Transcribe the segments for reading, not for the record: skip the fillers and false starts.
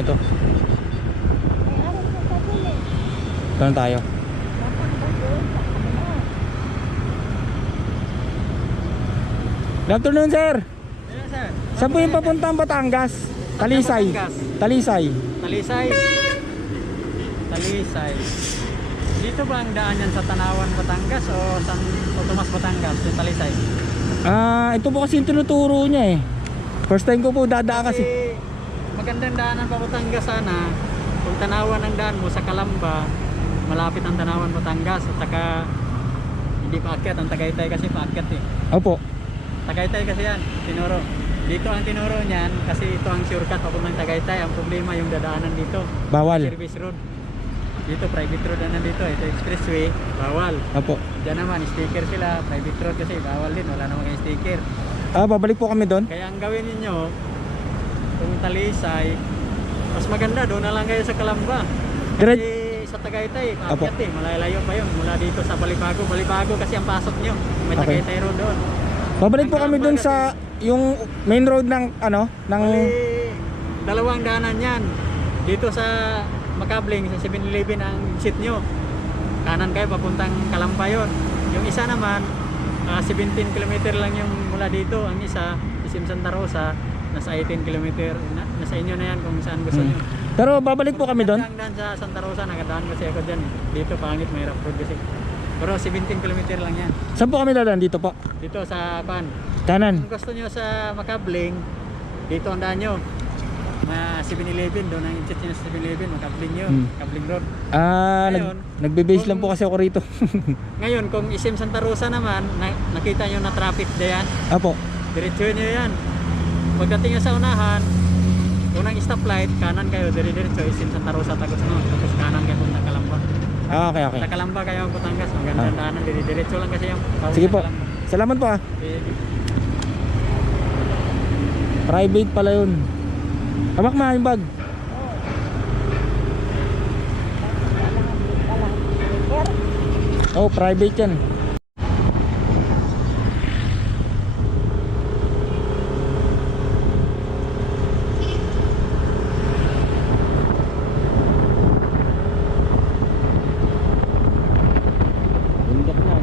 nito. Doon tayo. Good afternoon, sir. Yes, sir. Saan po yung papuntang Batangas? Talisay. Talisay. Talisay. Talisay. Dito ba ang daan yan sa Tanawan, Batangas o San Tomas, Batangas, yung Talisay? Ito po kasi yung tinuturo niya eh. First time ko po dadaan kasi. Magandang daanan pa Batangas sana. Kung Tanawan ang daan mo sa Calamba, malapit ang Tanawan, Batangas. At saka hindi paakyat, ang Tagaytay kasi paakyat eh. Opo. Tagaytay kasi yan, tinuro. Dito ang tinuro niyan kasi ito ang shortcut papuntang Tagaytay. Ang problema yung dadaanan dito. Bawal. Service road. Dito private road na nandito. Ito expressway, bawal. Opo. Diyan naman sticker sila, private road kasi bawal din, wala namang kayong sticker. Babalik po kami doon. Kaya ang gawin niyo kung Talisay, mas maganda doon na lang kayo sa Calamba. Kasi sa Tagaytay, paakyat eh, malalayo pa yun mula dito sa Balibago. Balibago kasi ang pasok niyo. May Tagaytay road doon. Babalik po kami doon sa yung main road ng ng dalawang daanan yan. Dito sa Makabling, sa 7-Eleven ang exit nyo. Kanan kayo papuntang Calamba yun. Yung isa naman 17 km lang yung mula dito. Ang isa, SM Santa Rosa, nasa 18 km. Nasa inyo na yan kung saan gusto nyo. Pero babalik po kami doon. Ang daan sa Santa Rosa, nakadaan kasi ako dyan. Dito pangit, mahirap road kasi. Pero 17 km lang yan. Saan po kami dadaan? Dito po? Dito sa Kanan. Kung gusto nyo sa Makabling, dito ang daan nyo. 7-Eleven, doon ang exit nyo sa 7-Eleven, Makabling nyo, Makabling Road. Ngayon, nagbe-base lang po kasi ako rito. Ngayon, kung SM Santa Rosa naman, nakita nyo na traffic diyan. Apo. Diretsuhin nyo yan. Pagdating nyo sa unahan, unang stoplight, kanan kayo, dire-diretso, SM Santa Rosa, tapos kanan kayo kung Calamba. Okay. Sa Calamba kayo ang Batangas, magandang daanan, dire-diretso lang kasi yung Sige po. Salamat po Private pala yun. Hamak na yung bag. Oh, private yan. Bundok na.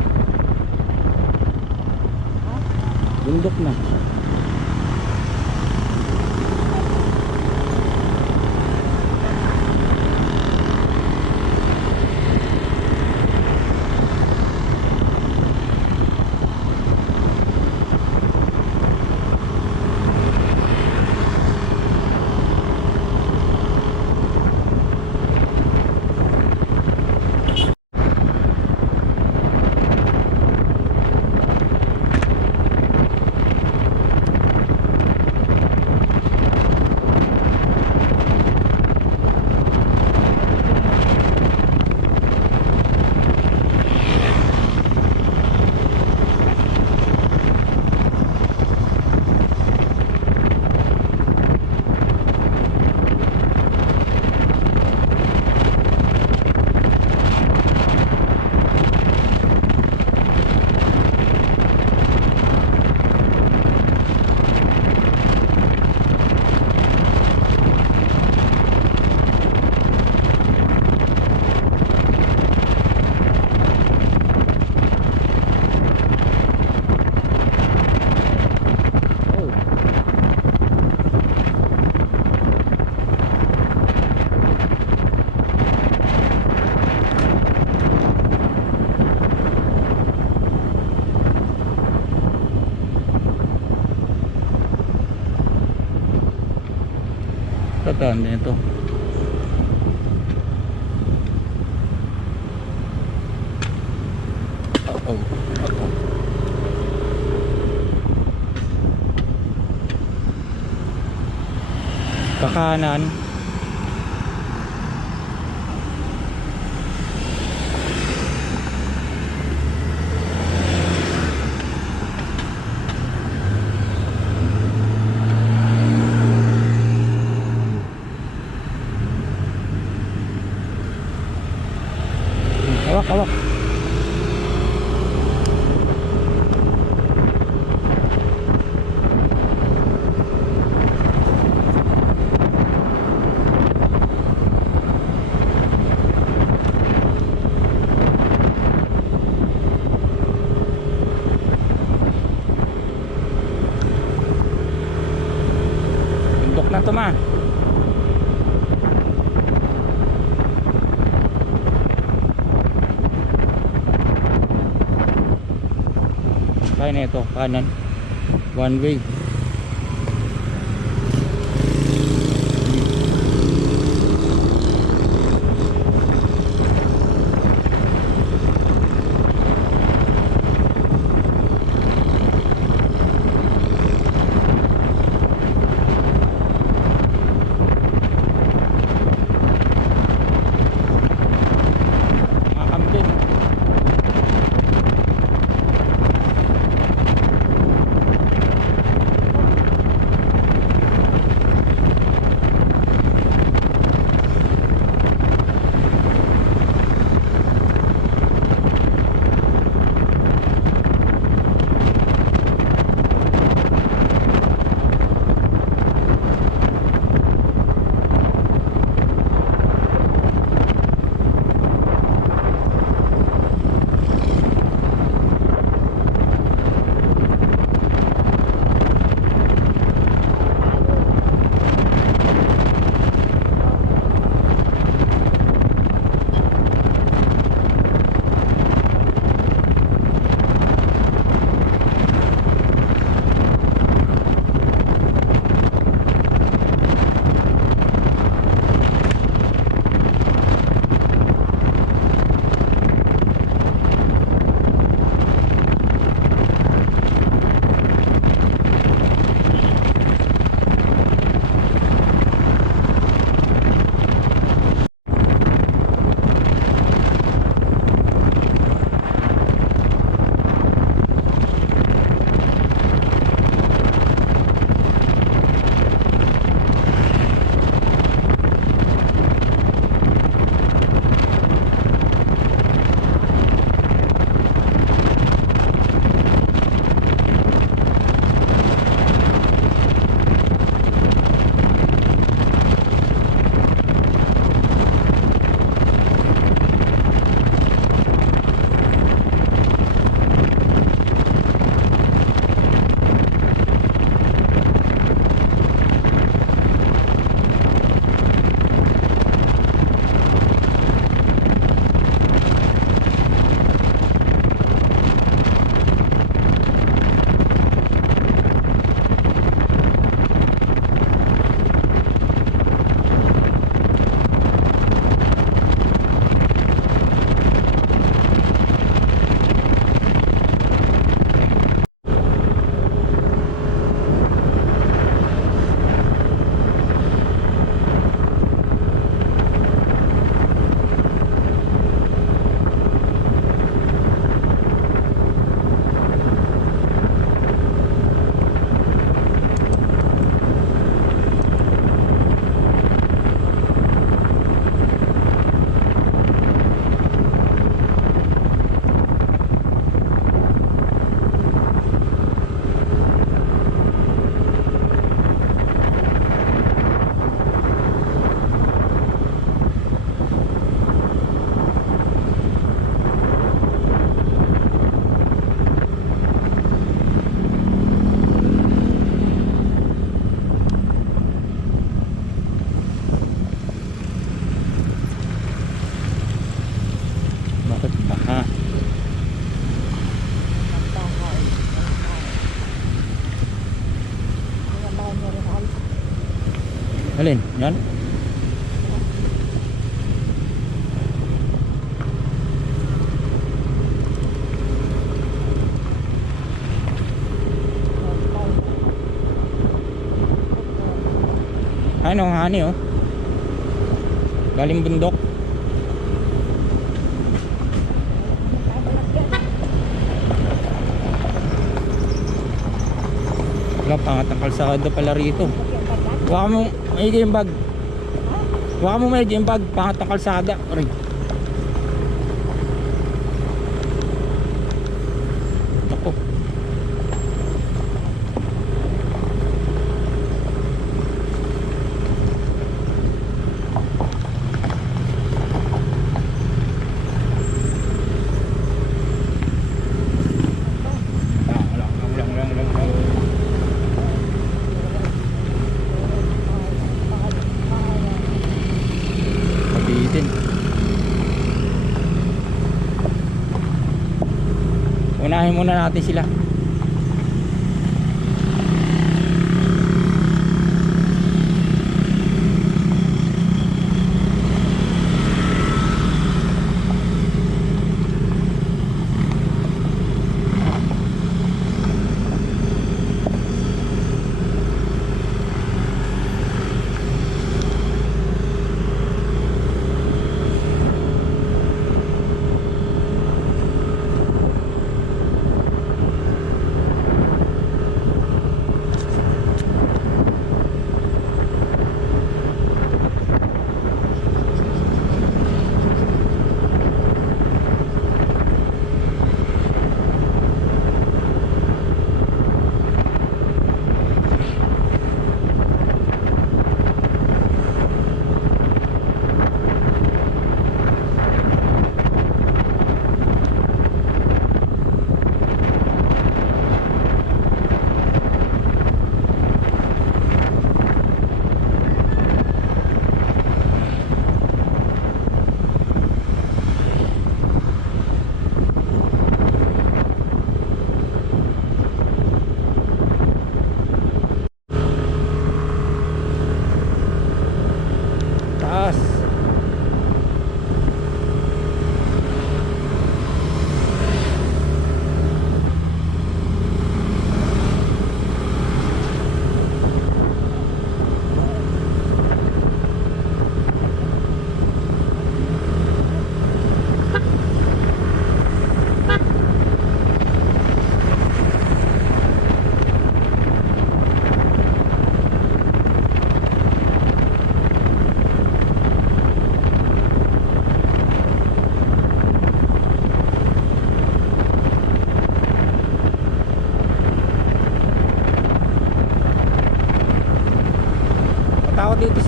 Bundok na. Tataan din ito. Kakanan. Hawak. tayo nito, kanan. One way. Makakambing. Alin? Yan? Ano, hani oh. Galing bundok. Wala, pangat ang kalsada pala rito. Huwag mo maigi yung bag. Huwag mo maigi yung bag. Pangat ang kalsada. Aray. Ako. Unahin muna natin sila.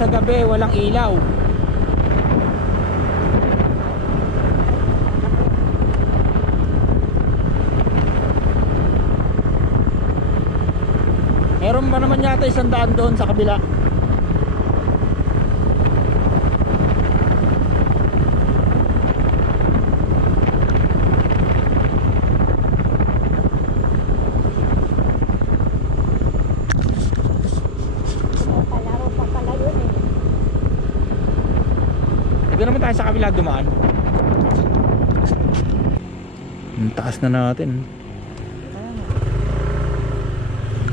sa gabi walang ilaw. Meron ba naman yata 100 doon sa kabila? Palaro pa pala yun eh. Hindi naman tayo sa kabila dumaan. Ang taas na natin.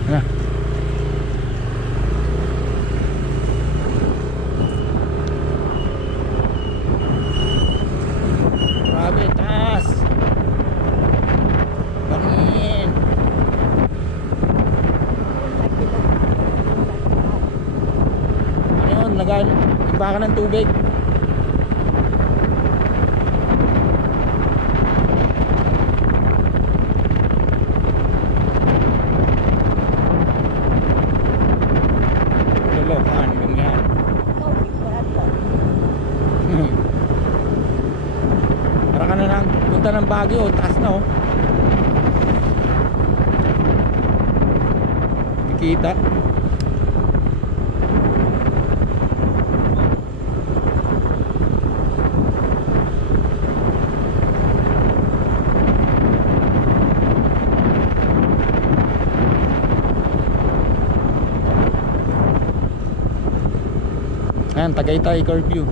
Ano? Grabe, taas. Bangin. Ano yun? Iba ka ng tubig. Lokan, ganyan. Para ka na lang punta ng Baguio, taas na oh. Kita. Ayan, Tagaytay curfew.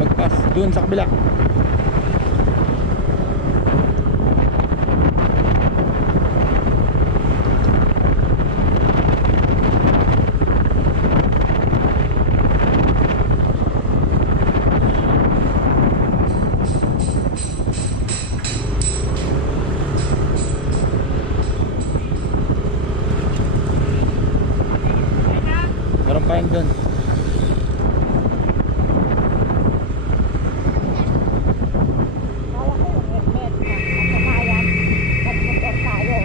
Magpas doon sa kabila. Meron pa yun doon. Kala ko yung net na kamayan, nagmotor tayo.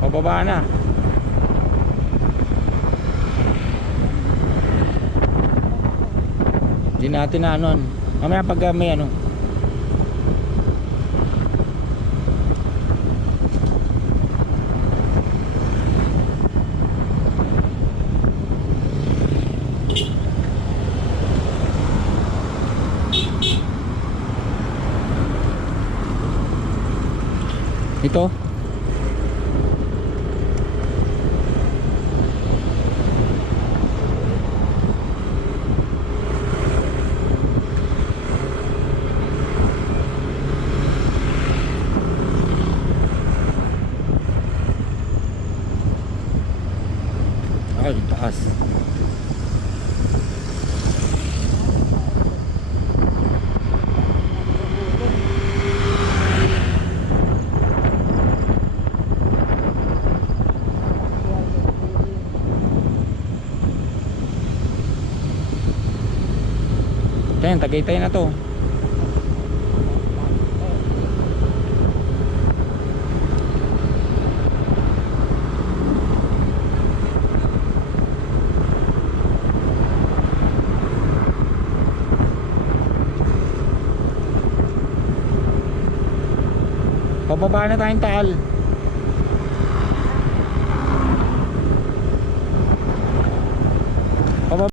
Pababa na. Hindi natin na ano. Mamaya pag may ano. Ito. Ay, taas. Ayan, Tagaytay na to. Pababa na tayong Taal. Pababa.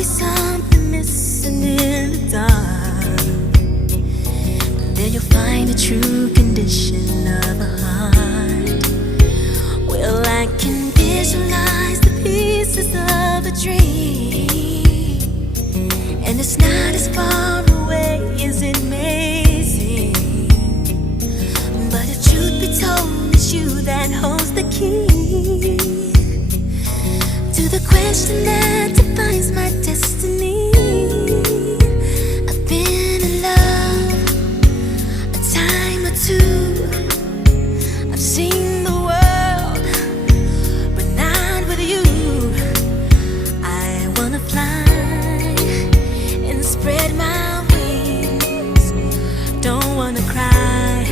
always something missing in the dark. There you'll find the true condition of a heart. Well, I can visualize the pieces of a dream, and it's not as far away as it may seem. But the truth be told, it's you that holds the key to the question that defines my destiny. I've been in love a time or two. I've seen the world, but not with you. I wanna fly and spread my wings. Don't wanna cry,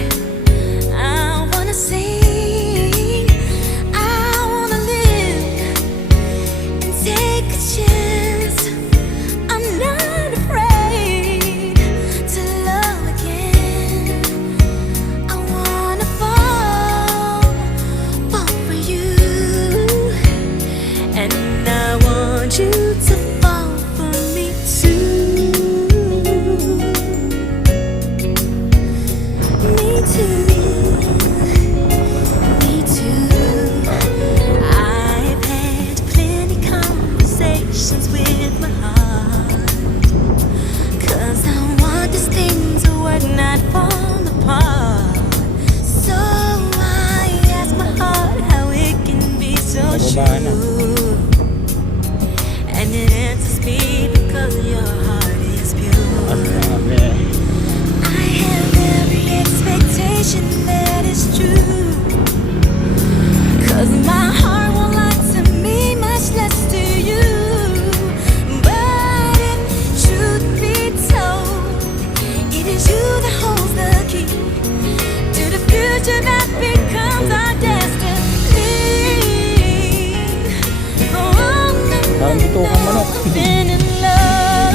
I wanna sing. I wanna live and take a chance. I'm not afraid to love again. I wanna fall for you, and I want you to fall for me too. Me too. Me too. I've had plenty conversations with my heart, 'cause I want this thing to work, not fall apart. So I ask my heart how it can be so Nababa na. true, and it answers me because your heart is pure. Grabe. I have every expectation that it's true, 'cause my heart won't lie to me, much less to you. But if truth be told, it is you that holds the key to the future that becomes our destiny. Parang dito kang manok. Been in love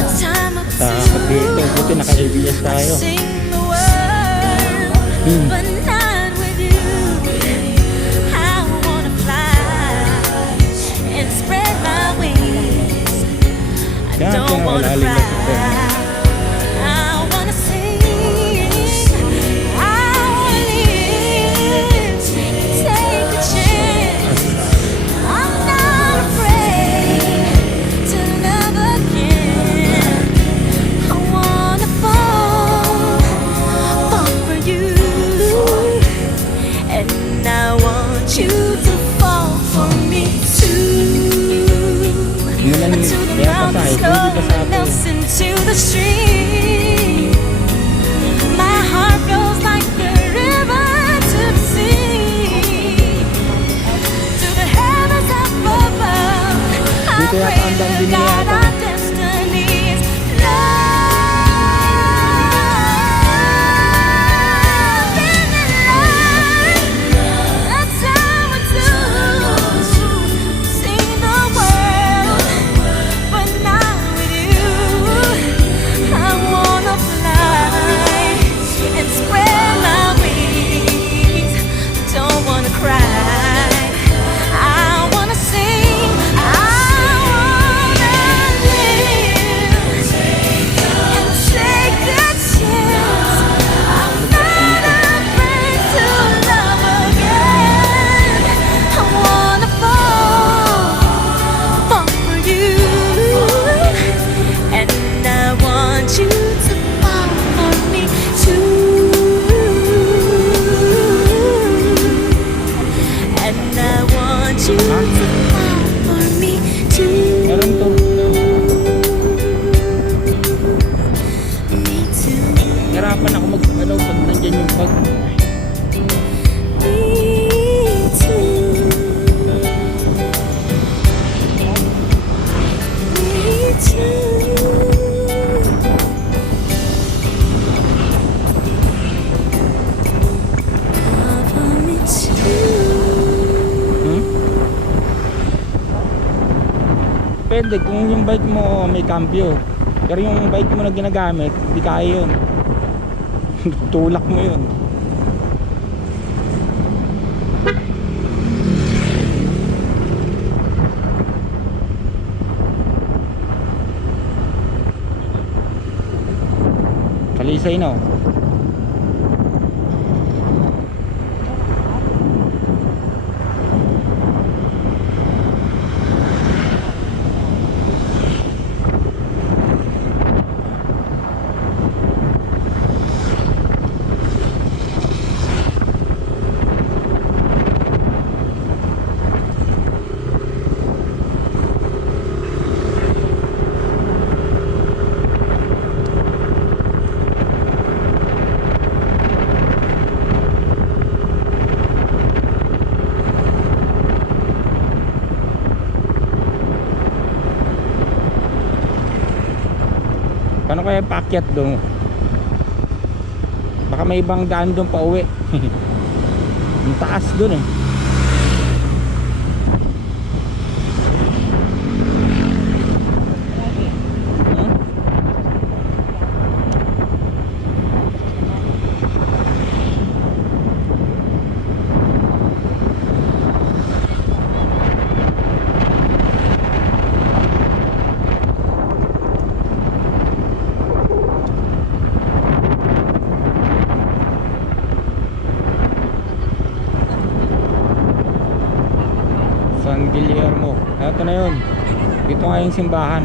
a time or Sa dito, buti naka-ABS tayo. sing the world, but not with you. I wanna fly and spread my wings. I Kaya don't wanna pinakalalim na ito. cry. I wanna sing. I wanna live, take a chance. I'm not afraid to love again. I wanna fall for you, and I want you to fall for me too. Yun ang To the kaya mountains, pasay, hindi pa sa slowly atin. melts into the stream. My heart goes like the river to the sea. To the heavens up above, I Dito yata pray ang to dambing God yata. our destinies. Meron to. Hirapan ako mag-ano pag nandyan yung bag. Depende kung yung bike mo may cambio. Pero yung bike mo na ginagamit, hindi kaya yun. Tulak mo yun. sa inyo. Paano kaya paakyat doon? Baka may ibang daan doon pa uwi. Ang taas doon eh. San Guillermo. Ito na yun. Dito nga yung simbahan.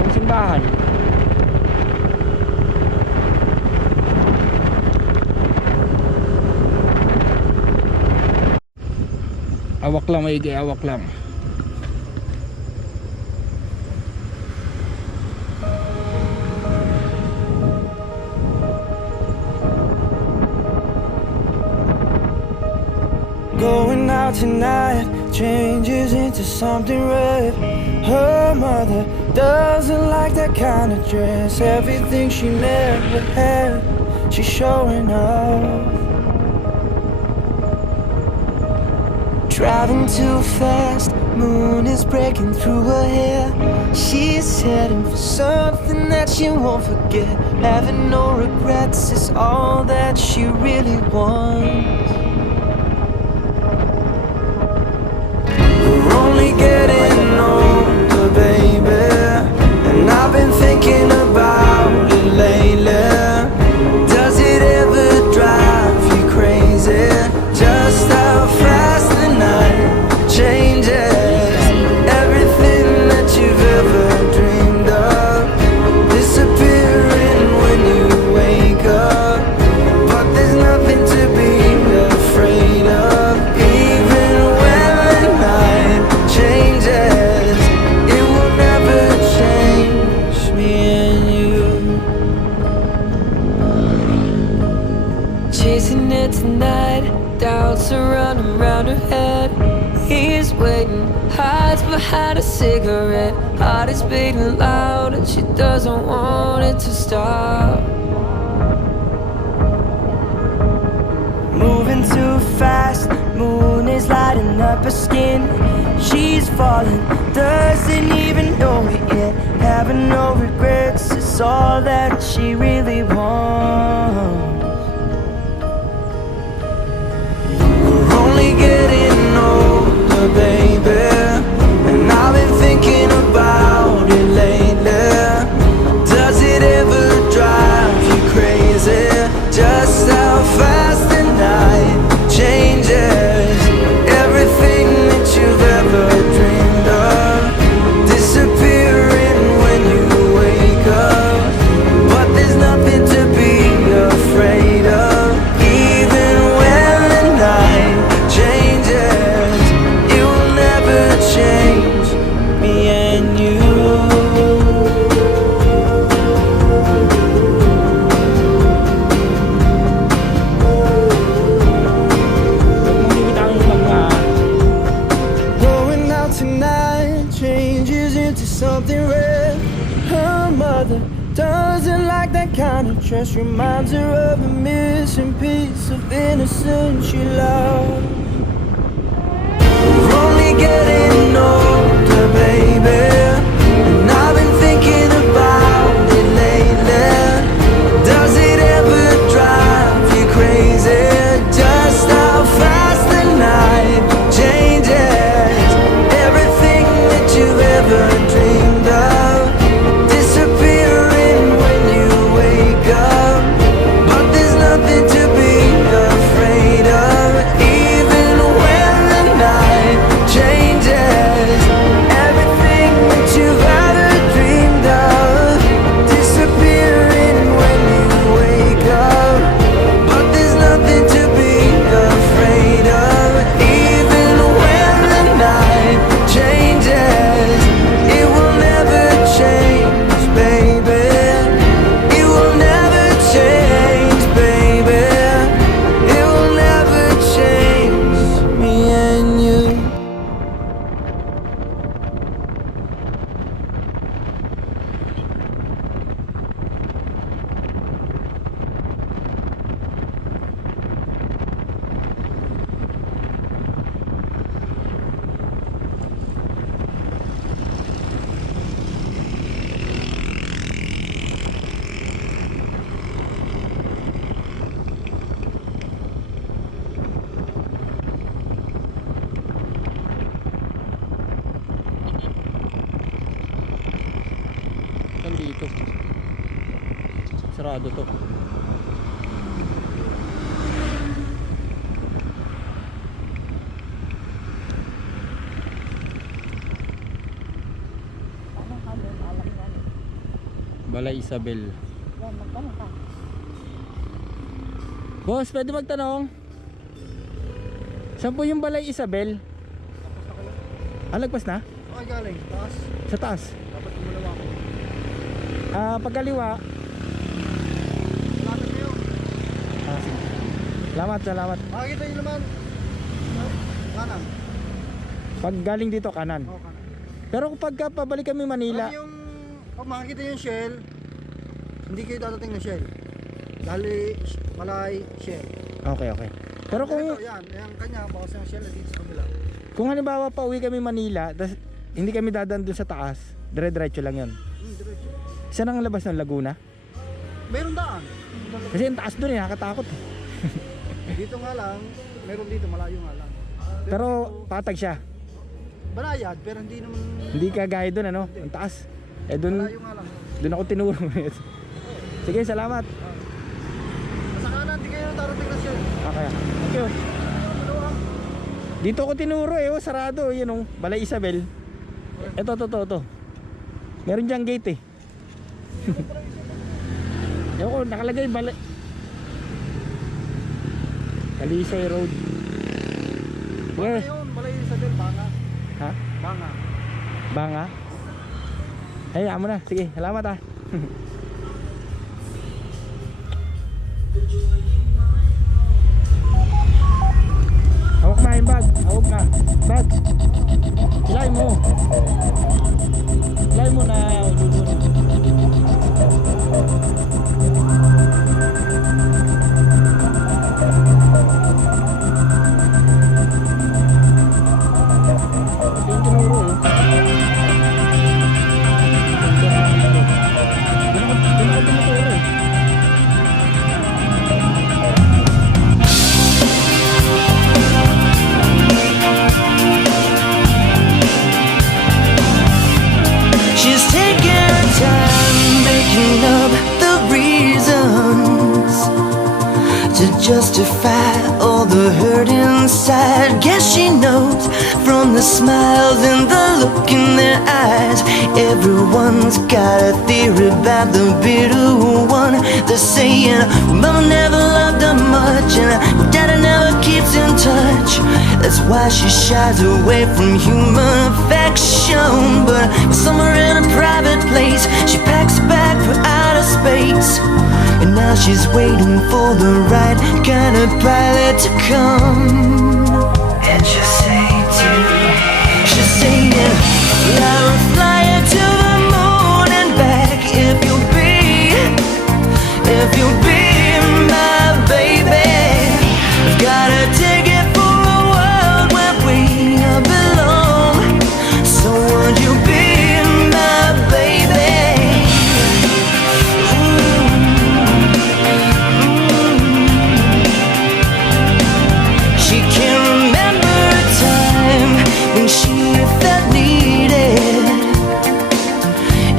Yung simbahan. Awak lang, maigi, awak lang. Going out tonight changes into something red. Her mother doesn't like that kind of dress. Everything she never had, she's showing off. Driving too fast, moon is breaking through her hair. She's heading for something that she won't forget. Having no regrets is all that she really wants. We're only getting older, baby, and I've been thinking about it lately. Does it ever drive you crazy? Just how fast the night changes. Everything that you've ever dreamed of disappearing when you wake up. But there's nothing to be afraid of. Even when the night changes, it will never change me and you. Chasing it tonight, doubts are running round her head. He's waiting, hides behind a cigarette. Heart is beating loud and she doesn't want it to stop. Moving too fast, moon is lighting up her skin. She's falling, doesn't even know it yet. Having no regrets is all that she really wants. We're only getting older, baby, and I've been thinking about it lately. Does it ever drive you crazy? Just how fast the night changes. Everything that you've ever dreamed of disappearing when you wake up. But there's nothing to be afraid of. Even when the night changes, it will never change me and you. Going out tonight changes into something red. Her mother other. Doesn't like that kind of dress. Reminds her of a missing piece of innocence she loved. We're only getting older, baby, and I've been thinking about it lately. Does it ever drive you crazy? Just how fast the night changes. Everything that you've ever dreamed of disappearing when you wake up. But there's nothing to be afraid of, even when the night changes. Everything that you've ever dreamed of disappearing when you wake up. But there's nothing to be afraid of, even when the night changes. It will never change, baby. It will never change, baby. It will never change me and you. Dito. Sarado to. Ano kami, alam yan. Balay Isabel. Yan, magtanong ka. Boss, pwede magtanong? Saan po yung Balay Isabel? Lagpas na? Okay, galing. Taas. Sa taas? Dapat kumulawa ko. Pagkaliwa. Malapit kayo. Sige. Salamat. Makikita nyo naman. Kanan. Pag galing dito, kanan. Oo, kanan. Pero kapag pabalik kami Manila, Yung, pag makikita yung Shell, hindi kayo dadating ng Shell. Dahil Balay Shell. okay. Pero kung Ito, yan. Yung kanya, bawas yung Shell dito sa kabila. kung halimbawa pa uwi kami Manila, tas hindi kami dadaan dun sa taas, dire-diretso lang yun. Diretso. Saan ang labas ng Laguna? Meron daan. Kasi yung taas dun nakakatakot. Dito nga lang, meron dito, malayo nga lang. Pero patag siya. Banayad, pero hindi naman Hindi kagaya dun ano, ang taas. Dun malayo nga lang. ako tinuro. Sige, salamat. Sa kanan, di kayo darating na Shell. Okay. Thank you. Dito ako tinuro sarado, yun oh, Balay Isabel. Ito. Meron diyang gate Ewan ko, nakalagay Balay Talisay Road. Where? Ayun, Balay Isabel, Banga. Ha? Banga. Banga? Hayaan mo na, sige, salamat Hawak na yung bag, bag. Hilay mo na She's taking time making up the reasons to justify all the hurt inside. Guess she knows from the smiles and the look in their eyes. Everyone's got a theory about the bitter one. They're saying mama never loved her much and daddy never keeps in touch. That's why she shies away from human affection. But somewhere in a private place, she packs a bag for outer space. And now she's waiting for the right kind of pilot to come. And she'll say you're a flyer to the moon and back. If you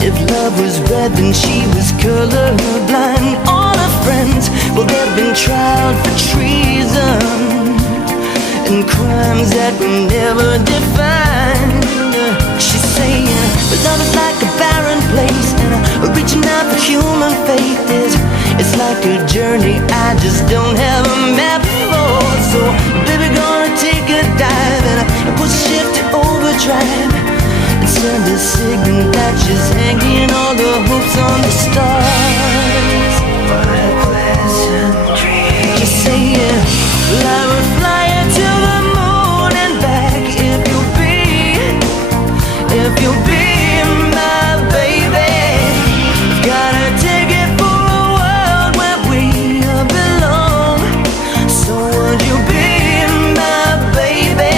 If love was red, then she was colorblind. All her friends, well, they've been tried for treason and crimes that were never defined. She's saying, but love is like a barren place, and reaching out for human faith it's like a journey I just don't have a map for. So, baby, gonna take a dive and push shift to overdrive and send a signal that she's hanging all the hopes on the stars. What a pleasant dream. Just saying, I will fly you to the moon and back if you'll be my baby. Gotta take it for a world where we belong. So would you be my baby?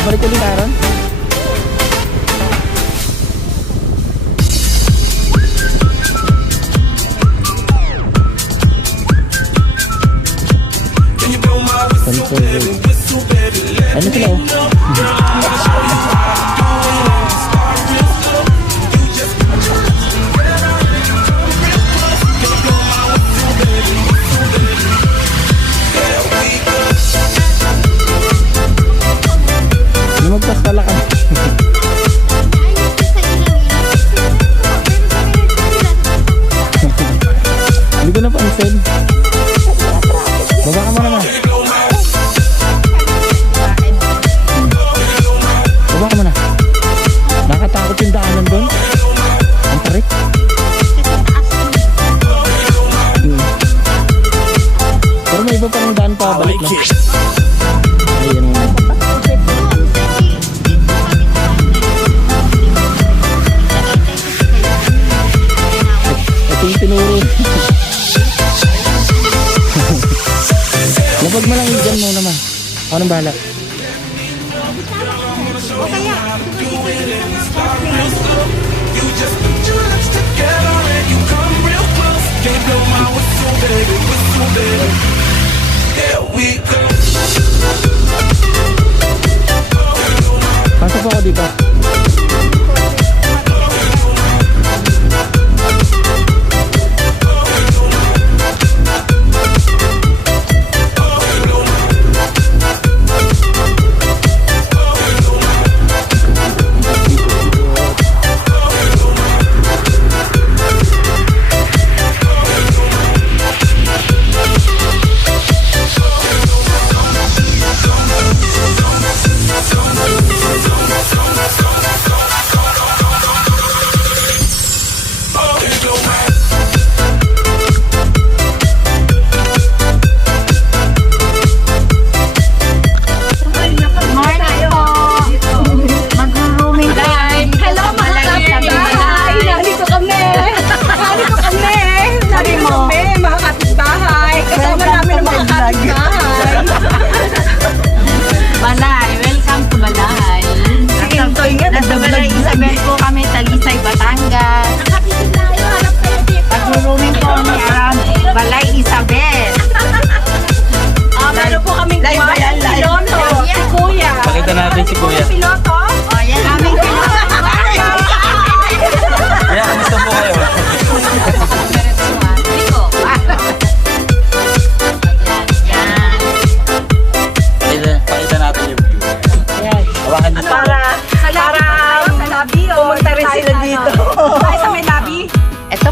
Balik ulit Aaron. Ano sila oh? Lumagpas pala ka. Hindi ko napansin. Baba ka mo naman. Baba ka mo na. Nakatakot yung daanan doon. Ang tarik. Pero may iba pa ng daan pa balik na. Ayan mo. Ito yung tinuro. Lapag mo lang dyan mo naman. Ako nang bahala. O kaya,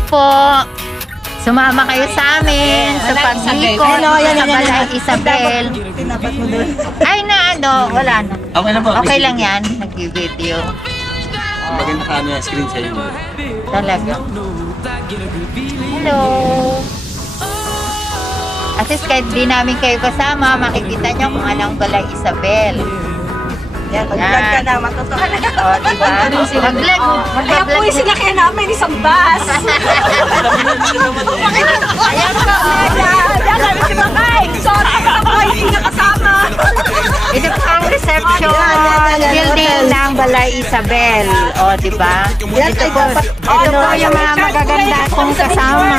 po. Sumama kayo sa amin sa pag-ikot sa Balay Isabel. Ay na ano, wala na. Okay na po. Okay lang yan, nag-video. Maganda ka ano yung screen sa inyo. Talaga. Hello. At least kahit di namin kayo kasama, makikita nyo kung anong Balay Isabel. Yan, mag-vlog ka na, matuto ka na. O, diba? Mag-vlog. Kaya po yung sinakyan namin, isang bus. Ayan pa, yan namin si Bakay. Sorry, ako hindi nakasama. Ito po ang reception building ng Balay Isabel. O, diba? Ito po yung mga magaganda kong kasama.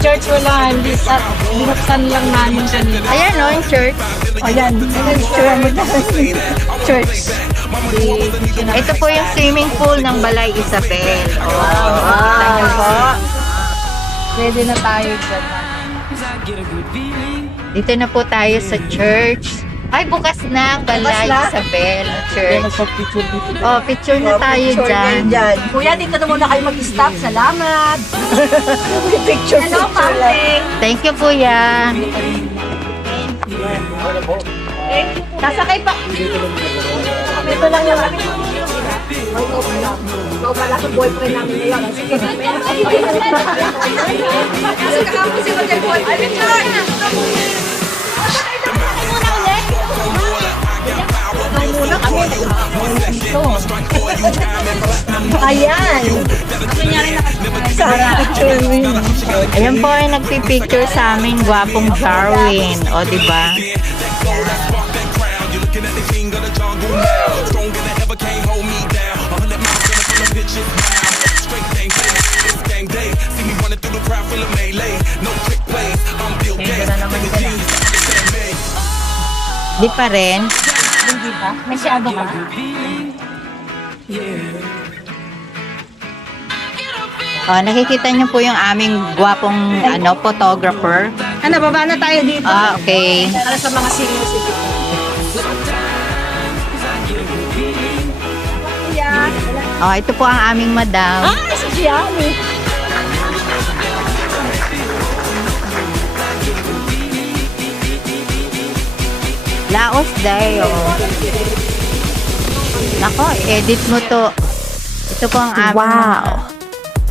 Church wala, binuksan lang namin kanina. Ayan o, yung church. Ayan, church. Ito po yung swimming pool ng Balay Isabel. Wow. Po. Pwede na tayo dyan. Dito na po tayo sa church. Ay, bukas na ang Balay Isabel Church. Oh, picture na tayo dyan. Kuya, dito na muna kayo mag-stop. Salamat. Picture. Hello, Pampe. Thank you, Kuya. Nasakay pa. Ito lang yung kami. Ikaw pala sa boyfriend namin ngayon. Sige. Kasi kakapos yung mag-boyfriend. Ayan. Ayan po ay nagpipicture sa amin, gwapong Jarwin. O, diba? Di pa rin. Hindi ba? Masyado ka. Nakikita niyo po yung aming gwapong photographer. Ano, baba na tayo dito. Okay. Para sa mga senior citizen. Ito po ang aming madam. Si Gianni. Laos day. Nako, edit mo to. Ito po ang aming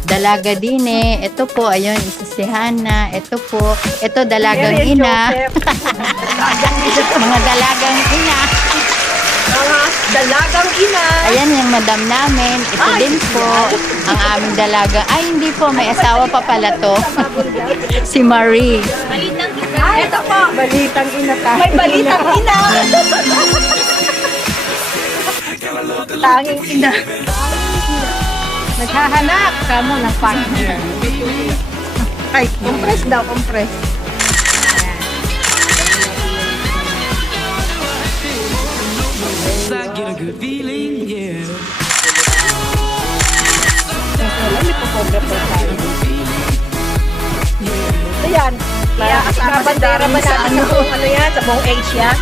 dalaga din eh. Ito po, ayun, isa si Hana. Ito po, ito dalagang ina. Mga dalagang ina. Mga dalagang ina. Ayan yung madam namin. Ito din po, ang aming dalaga. Ay, hindi po, may asawa pa pala to. Si Marie. Ito po. Balitang ina ta. May balitang ina. Tanging ina. Naghahanap ka mo ng partner. Ay, compress daw, compress. I get a good feeling, yeah. Ito yan. Babandera ba natin sa buong ano yan? Sa buong Asia?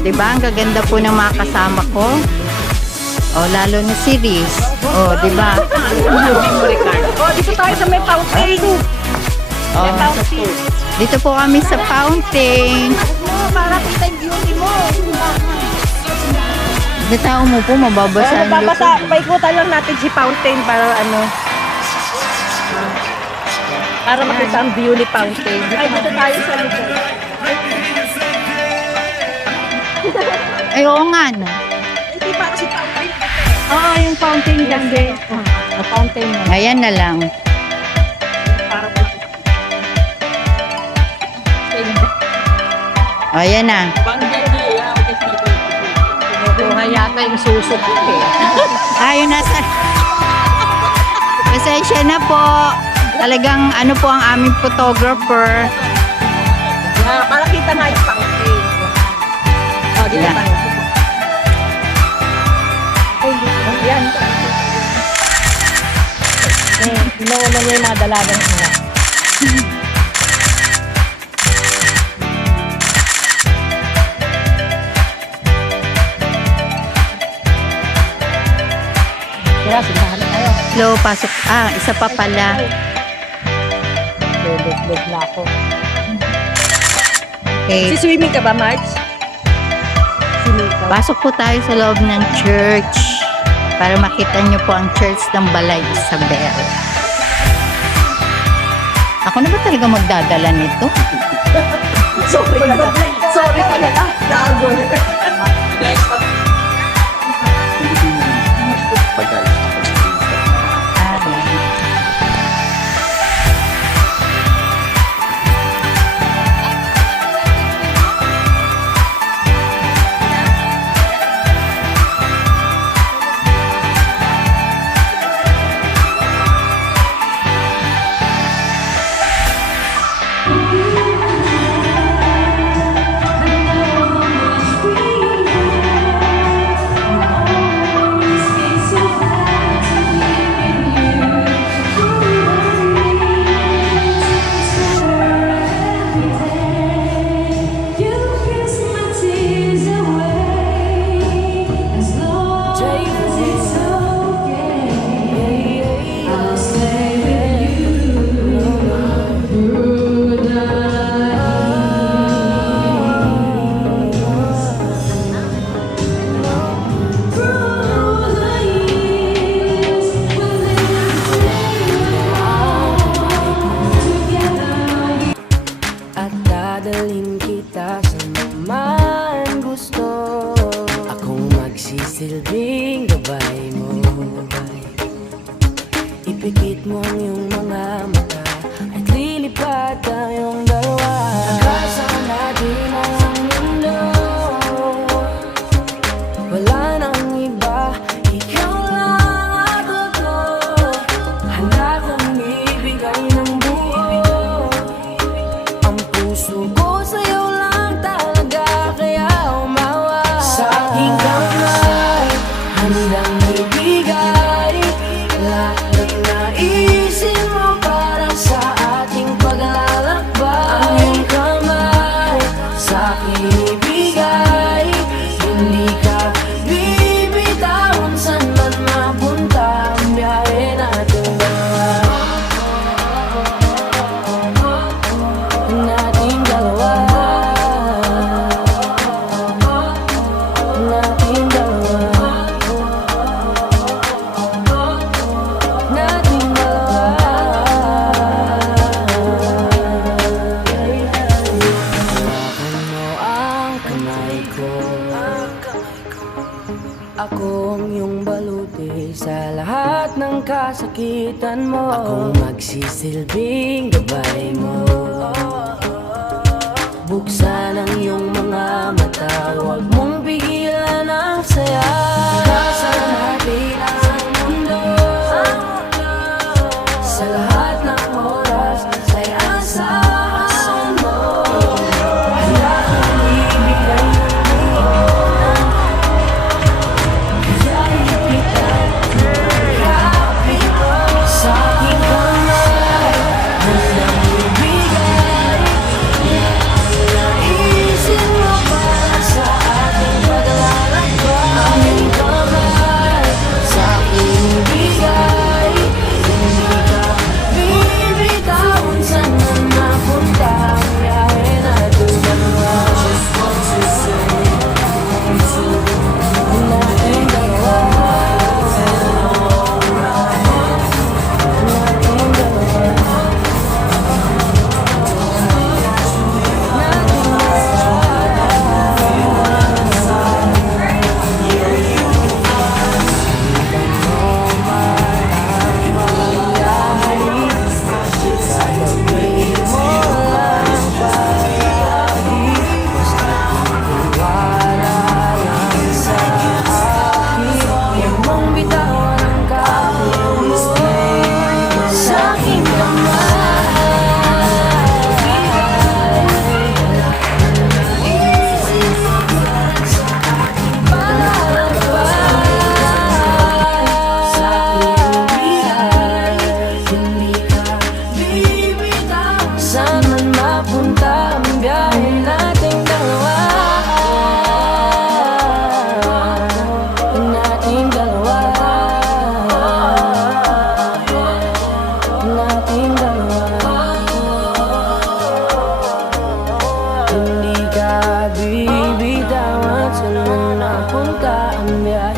Diba? Ang gaganda po ng mga kasama ko. Lalo na si Riz. Diba? Dito tayo sa may fountain. May fountain. Dito po kami sa fountain. Para kita yung beauty mo. Hindi tayo umupo, mababasa ang Mababasa. Paikutan lang natin si fountain para ano. Para makita ang view ni fountain. Ay, dito tayo sa likod. Ay, oo nga no. Hindi pa si fountain. Oo, yung fountain kasi. Fountain na. Ayan na lang. Ayan na. Buha yata yung susubok eh. Ayun na sa... Pasensya na po. Talagang ano po ang aming photographer. Para kita nga yung fountain. Dito Yeah. tayo. Ay, yan. Inauna niya yung mga dalagang ina. Tira, sindahan tayo. Hello, pasok. Isa pa pala. Lulog na ako. Okay. Swimming ka ba, March? Swimming ka. Pasok po tayo sa loob ng church para makita nyo po ang church ng Balay Isabel. Ako na ba talaga magdadala nito? Sorry ka na. Sorry ka na. At dadalhin kita sa naman gusto. Akong magsisilbing gabay mo. Ipikit mo ang iyong mga mata at lilipat tayong dalawa. Kasama natin ang mundo. Wala nang iba, ikaw lang at ako. Handa kong ibigay ng buo. Ang puso ko sa'yo lang talaga, kaya umawa. Sa aking kamay, handang ibigay lahat ng naisin mo para sa ating paglalakbay. Ang iyong kamay, sa aking ibigay, hindi ka bibitawan saan man mapunta ang biyahe natin dalawa. Nating dalawa. Nating dalawa. Nating dalawa. Hawakan mo ang kamay ko. Ako ang iyong baluti sa lahat ng kasakitan mo. Akong magsisilbing gabay mo. Buksan ang iyong mga mata, huwag mong pigilan ang saya. Kasama natin ang mundo. Sa lahat ng oras ay asahan mo. Handa kong ibigay ng buwan. Kaya ipitan, kapit mo sa aking kamay. Handang ibigay naisin mo para sa ating paglalakbay. Ang iyong bibitawan saan man napunta ang biyahe.